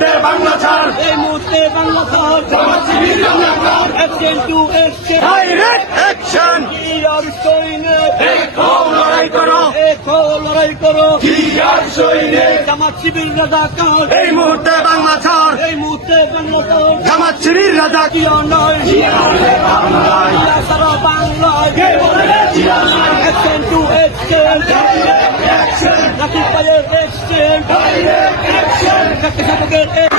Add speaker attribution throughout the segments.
Speaker 1: মুহূর্তে বাংলা ছাড়।
Speaker 2: এই মুহূর্তে বাংলা ছাড়।
Speaker 1: জামাত শিবির রাজাকার
Speaker 2: action to action
Speaker 1: direct action
Speaker 2: আর সৈনিক
Speaker 1: দেখো লড়াই করো।
Speaker 2: দেখো লড়াই করো।
Speaker 1: কি আর সৈনিক
Speaker 2: জামাত শিবির রাজাকার
Speaker 1: এই মুহূর্তে বাংলা ছাড়।
Speaker 2: এই মুহূর্তে বাংলা ছাড়।
Speaker 1: জামাত শিবির রাজা কি
Speaker 2: নয়? জিয়া সারা বাংলায়? Action to action
Speaker 3: Rapid fire action! Fire action! Kakasapagay action!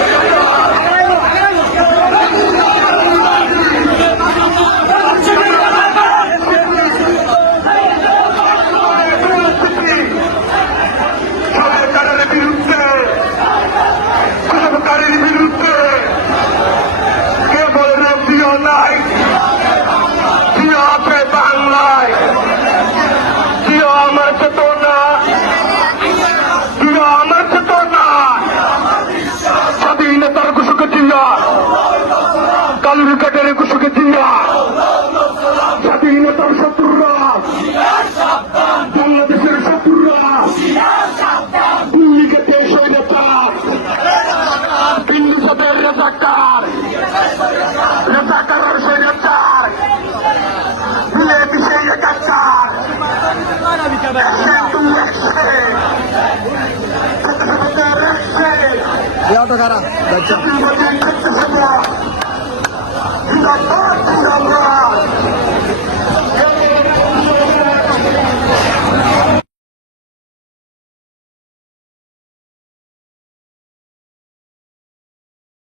Speaker 3: কালুর কাটের কুসুকে দিয়া স্বাধীনতার শত্রুরা। বাংলাদেশের শত্রুরা। দিল্লিকে স্বৈরতা হিন্দু সাথের রেজাকার। রেজাকার। আর স্বৈরতার মিলে মিশে
Speaker 1: এই অটো খারাপ
Speaker 3: জিন্দাবাদ